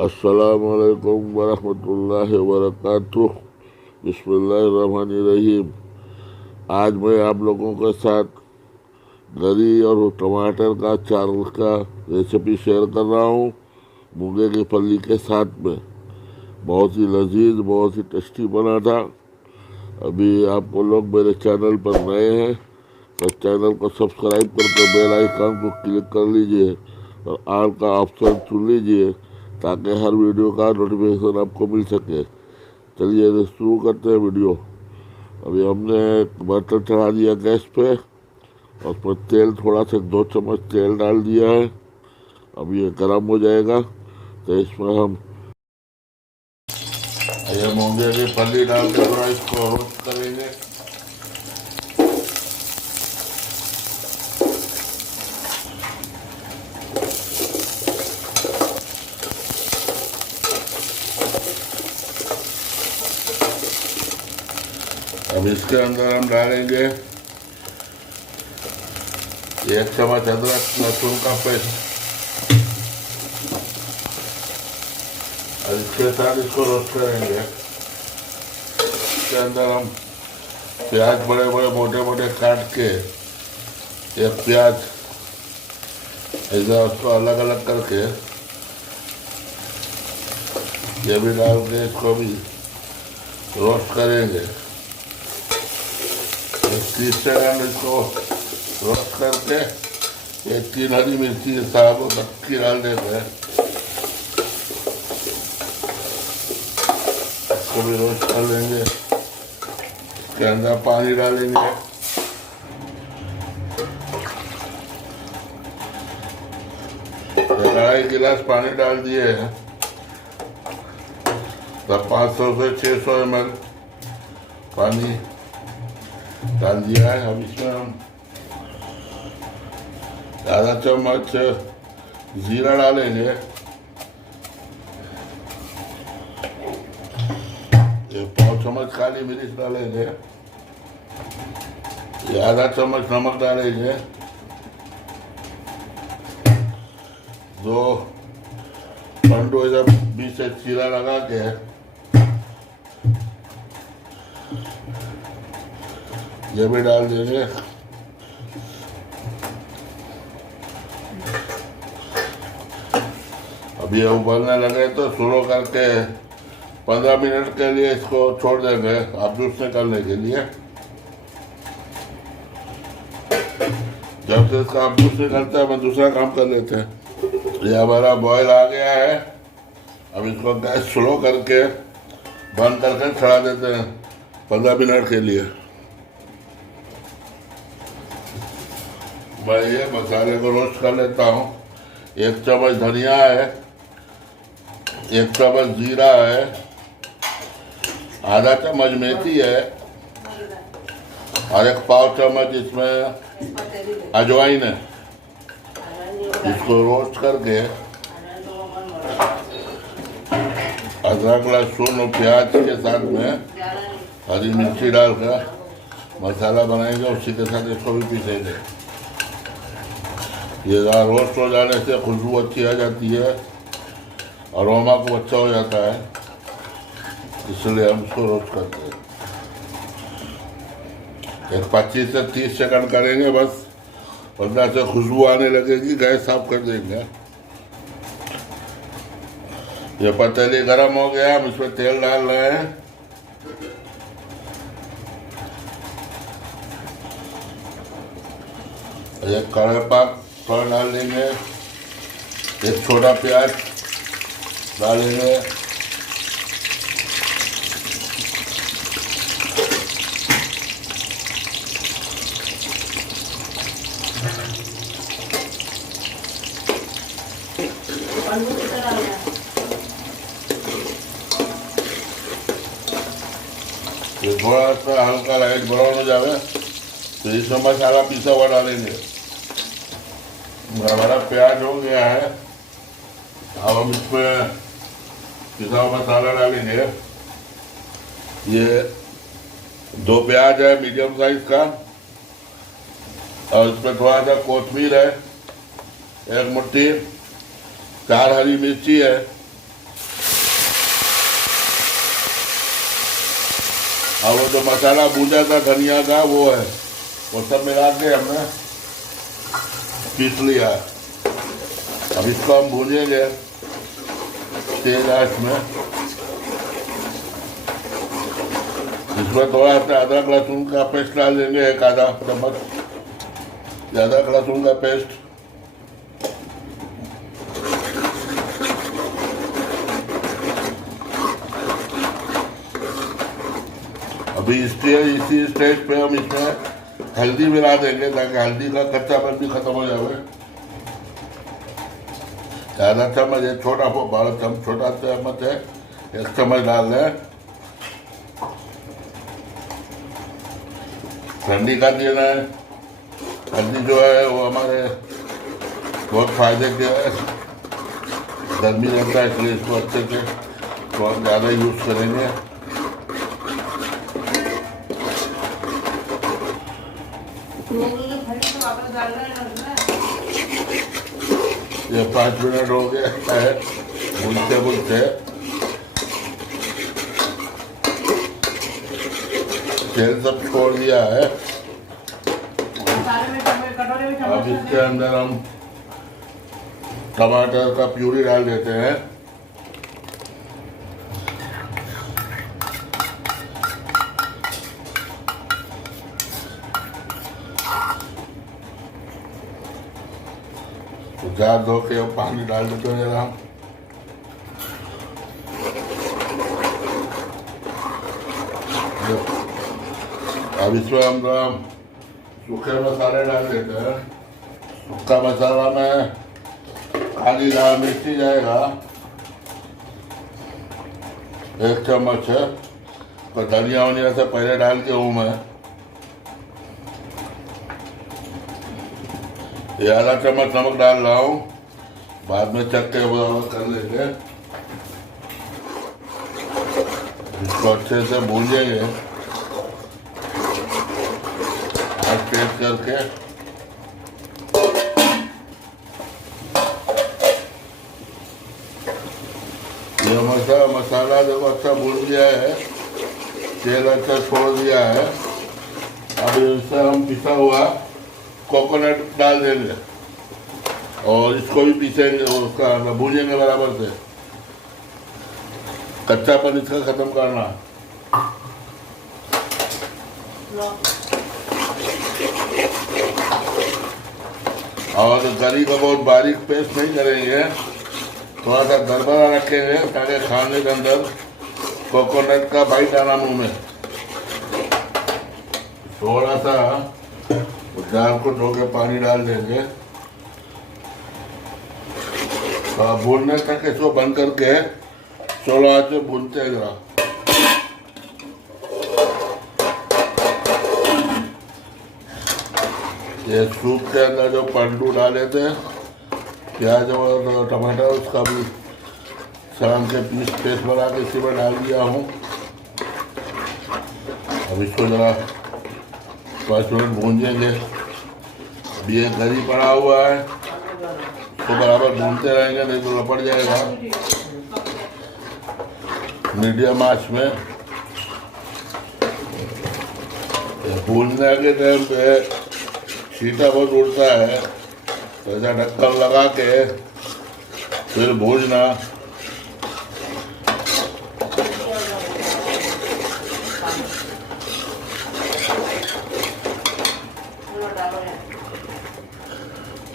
अस्सलामुअलैकुम वरहमतुल्लाहि वबरकातुह। बिस्मिल्लाहिर्रहमानिर्रहीम। आज मैं आप लोगों के साथ गरी और टमाटर का चावल का रेसिपी शेयर कर रहा हूँ, मूंगे की फली के साथ में। बहुत ही लजीज, बहुत ही टेस्टी बना था। अभी आप लोग मेरे चैनल पर नए हैं तो चैनल को सब्सक्राइब करके बेल आइकन को क्लिक कर लीजिए और ऑल का ऑप्शन चुन लीजिए ताकि हर वीडियो का नोटिफिकेशन आपको मिल सके। चलिए शुरू करते हैं वीडियो। अभी हमने बर्तन चढ़ा दिया गैस पे और उसमें तेल थोड़ा सा 2 चम्मच तेल डाल दिया है। अब ये गर्म हो जाएगा तो इसमें हम ये मूंगे की फली डाल के थोड़ा इसको रोस्ट करेंगे। अब इसके अंदर हम डालेंगे 1 चम्मच अदरक लहसुन का पेस्ट और इसके साथ इसको रोस्ट करेंगे। इसके अंदर हम प्याज बड़े बड़े मोटे मोटे काट के एक प्याज ऐसा उसको अलग अलग करके ये भी डाल के इसको भी रोस्ट करेंगे। 30 सेकंड इसको रोस्ट करके ये 3 हरी मिर्ची साबुत अक्की डाल देते हैं, इसको भी रोस्ट कर लेंगे। इसके अंदर पानी डालेंगे। 2.5 गिलास पानी डाल दिए हैं। तब 500 से 600 ml पानी डाल दिया है। अब इसमें हम आधा चम्मच जीरा डालेंगे। ये 1 चम्मच काली मिर्च डालेंगे। ये आधा चम्मच नमक डालेंगे। 2 पंडो ऐसा बीच से चीरा लगा के ये भी डाल देंगे। अब ये उबलने लगे तो स्लो करके 15 मिनट के लिए इसको छोड़ देंगे आप जूस निकालने के लिए। जब से इसका आप जूस निकलता है मैं दूसरा काम कर लेते हैं। ये हमारा बॉयल आ गया है। अब इसको गैस स्लो करके बंद करके चढ़ा देते हैं 15 मिनट के लिए। मैं ये मसाले को रोस्ट कर लेता हूँ। 1 चम्मच धनिया है, 1 चम्मच जीरा है, आधा चम्मच मेथी है और 1 पाव चम्मच इसमें अजवाइन है। इसको रोस्ट करके अदरक लहसुन और प्याज के साथ में हरी मिर्ची डालकर मसाला बनाएंगे। उसी के साथ इसको भी पीसेंगे। ये रोस्ट हो जाने से खुशबू अच्छी आ जाती है, अरोमा को अच्छा हो जाता है, इसलिए हम इसको रोस्ट करते हैं। एक 25 से 30 सेकंड करेंगे बस, वरना से खुशबू आने लगेगी। गैस साफ कर देंगे। ये पतीली गर्म हो गया। हम इसमें तेल डाल रहे हैं। एक कड़े पाक थोड़ा डाल देंगे। 1 छोटा प्याज डालेंगे। ये थोड़ा सा हल्का लाइट ब्राउन हो जाए तो इसमें मसाला पिसा हुआ डालेंगे। हमारा प्याज हो गया है। अब हम इसमें पिसा हुआ मसाला डालेंगे। ये 2 प्याज है मीडियम साइज का और इसमें थोड़ा सा कोथिमीर है, 1 मुट्ठी, 4 हरी मिर्ची है, और वो जो मसाला भूजा था धनिया का वो है, वो सब मिला के हमने पीस लिया है। अब इसको हम भूनेंगे तेज आंच में। इसमें थोड़ा सा अदरक लहसुन का पेस्ट डाल देंगे, 1 आधा चम्मच अदरक लहसुन का पेस्ट। अभी इसी स्टेज पे हम इसमें हल्दी मिला देंगे ताकि हल्दी का कच्चापन भी खत्म हो जाए। आधा चम्मच है, छोटा चम्मच है, 1 चम्मच डाल दें। ठंडी का देना है। हल्दी जो है वो हमारे बहुत फायदे के है, गर्मी रहता है इसलिए इसको अच्छे से थोड़ा ज़्यादा यूज़ करेंगे। ये 5 मिनट हो गया है भूनते भूनते। तेल सब छोड़ दिया है। अब इसके अंदर हम टमाटर का प्यूरी डाल देते हैं। जार धो के पानी डाल देते हैं जरा। अब इसमें हम सूखे मसाले डाल देते हैं। सूखा मसाला में काली लाल मिर्ची जाएगा 1 चम्मच है, और धनिया वनिया से पहले डाल के हूँ मैं। ये आधा चम्मच नमक डाल रहा हूँ, बाद में चख के बराबर कर लेंगे। इसको अच्छे से भूनेंगे आग तेज करके। ये मसाला देखो अच्छा भून गया है, तेल अच्छा छोड़ दिया है। अब इससे हम पिसा हुआ कोकोनट डाल देंगे और इसको भी पीसेंगे, उसका भूनेंगे बराबर से। कच्चापन इसका खत्म करना। और गरी का बहुत बारीक पेस्ट नहीं करेंगे, थोड़ा सा दरबरा रखेंगे ताकि खाने के अंदर कोकोनट का बाइट आना मुंह में। थोड़ा सा दाल को धो के पानी डाल देंगे। तो भूनने तक इसको बंद करके 16 आंच पे भूनते हैं जरा। ये सूप के अंदर जो पंडू डाले थे, प्याज और टमाटर, उसका भी शाम के पीस पेस्ट बना के इसी में डाल दिया हूँ। अब इसको जरा 5 मिनट भूनेंगे। अब ये गरी पड़ा हुआ है, तो बराबर भूनते रहेंगे, नहीं तो लपट जाएगा। मीडियम आंच में भूनने के टाइम पे छींटा बहुत उड़ता है, तो ऐसा ढक्कन लगा के फिर भूनना।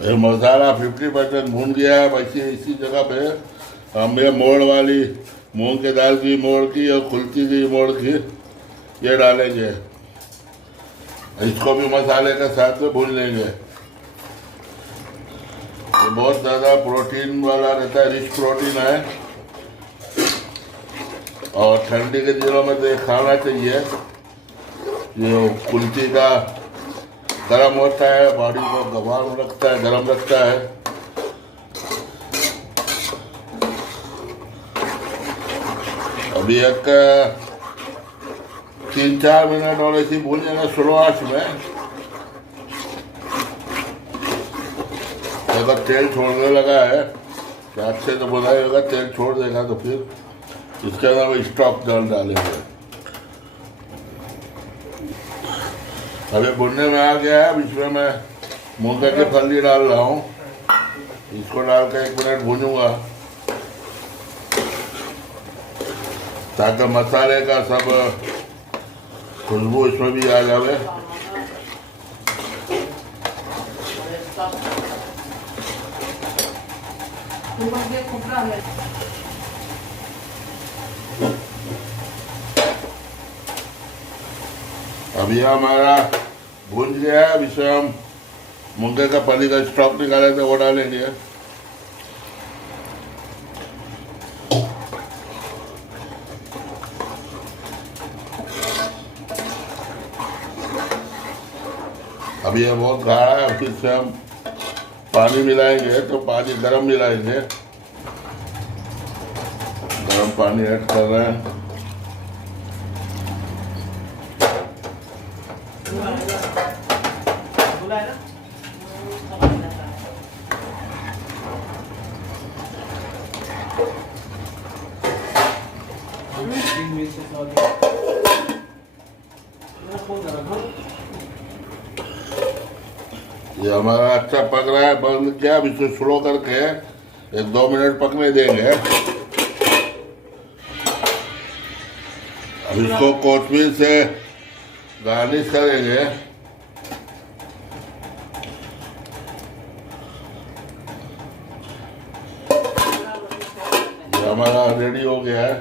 ये मसाला 50% भून गया है। वैसे इसी जगह पे हमने मोड़ वाली मूंग की दाल की मोड़ की और खुलती की मोड़ की ये डालेंगे। इसको भी मसाले के साथ में भून लेंगे। ये बहुत ज़्यादा प्रोटीन वाला रहता है, रिच प्रोटीन है, और ठंडी के दिनों में तो ये खाना चाहिए। ये कुल्ची का गर्म होता है, बॉडी को गवार रखता है, गर्म रखता है। अभी एक 3-4 मिनट और ऐसी भूनेंगे स्लो आंच में। अगर तेल छोड़ने लगा है तो अच्छे से बनाएगा, तेल छोड़ देगा तो फिर इसके अंदर स्टॉक डालेंगे। अभी भुनने में आ गया है। अब इसमें मैं मूंगा की फली डाल रहा हूँ। इसको डाल कर 1 मिनट भूनूंगा ताकि मसाले का सब खुशबू इसमें भी आ जाए। अब ये हमारा भून गया है। अब इसे हम मूंगे का फली का स्टॉक निकाले थे वो डालेंगे। अब ये बहुत गाढ़ा है। फिर से हम पानी मिलाएंगे तो पानी गर्म मिलाएंगे। गर्म पानी ऐड कर रहे हैं। ये हमारा अच्छा पक रहा है। बंद किया। अब इसे स्लो करके 1-2 मिनट पकने देंगे। अब इसको कोथिंबीर से गार्निश करेंगे। ये हमारा रेडी हो गया है।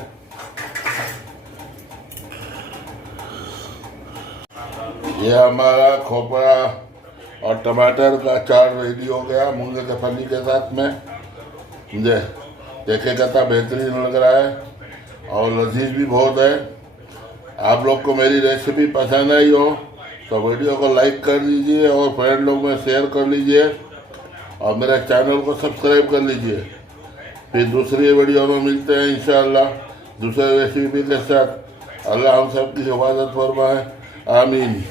ये हमारा खोपरा और टमाटर का अचार रेडी हो गया मूंगे के फली के साथ में। मुझे देखे कितना बेहतरीन लग रहा है और लजीज भी बहुत है। आप लोग को मेरी रेसिपी पसंद आई हो तो वीडियो को लाइक कर दीजिए और फ्रेंड लोग में शेयर कर लीजिए और मेरे चैनल को सब्सक्राइब कर लीजिए। फिर दूसरी वीडियो में मिलते हैं इंशाअल्लाह दूसरे रेसिपी के साथ। अल्लाह हम सब की हिफाजत फरमाए। आमीन।